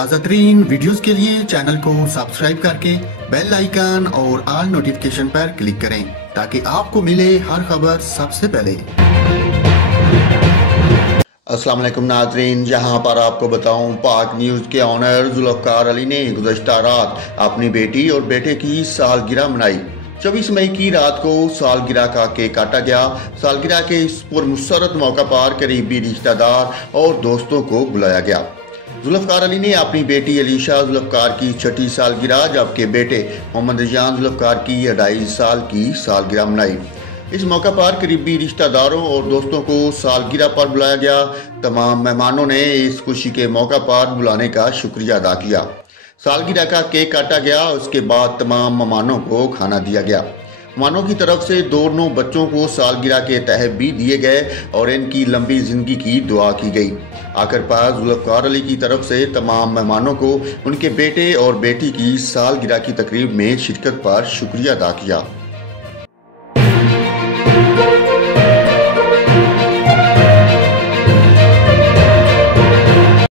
ताज़ा तरीन वीडियोस के लिए चैनल को सब्सक्राइब करके बेल आइकन और ऑल नोटिफिकेशन पर क्लिक करें ताकि आपको मिले हर खबर सबसे पहले। अस्सलाम वालेकुम नाजरीन, जहां पर आपको बताऊं पाक न्यूज़ के ऑनर जुल्फ़कार अली ने गुज़श्ता रात अपनी बेटी और बेटे की सालगिरह मनाई। 24 मई की रात को सालगिरह का केक काटा गया। सालगिरह के इस पुरमसरत मौका पर करीबी रिश्तेदार और दोस्तों को बुलाया गया। जुल्फ़कार अली ने अपनी बेटी अलीशा जुल्फ़कार की 6ठी सालगिरह जबकि बेटे मोहम्मद रिजान जुल्फ़कार की 2.5 साल की सालगिरह मनाई। इस मौका पर करीबी रिश्तेदारों और दोस्तों को सालगिरह पर बुलाया गया। तमाम मेहमानों ने इस खुशी के मौका पर बुलाने का शुक्रिया अदा किया। सालगिरह का केक काटा गया। उसके बाद तमाम मेहमानों को खाना दिया गया। मेहमानों की तरफ से दोनों बच्चों को सालगिरह के तहफ़ भी दिए गए और इनकी लंबी जिंदगी की दुआ की गई। आखिर पर जुल्फ़कार अली की तरफ से तमाम मेहमानों को उनके बेटे और बेटी की सालगिरह की तकरीब में शिरकत पर शुक्रिया अदा किया।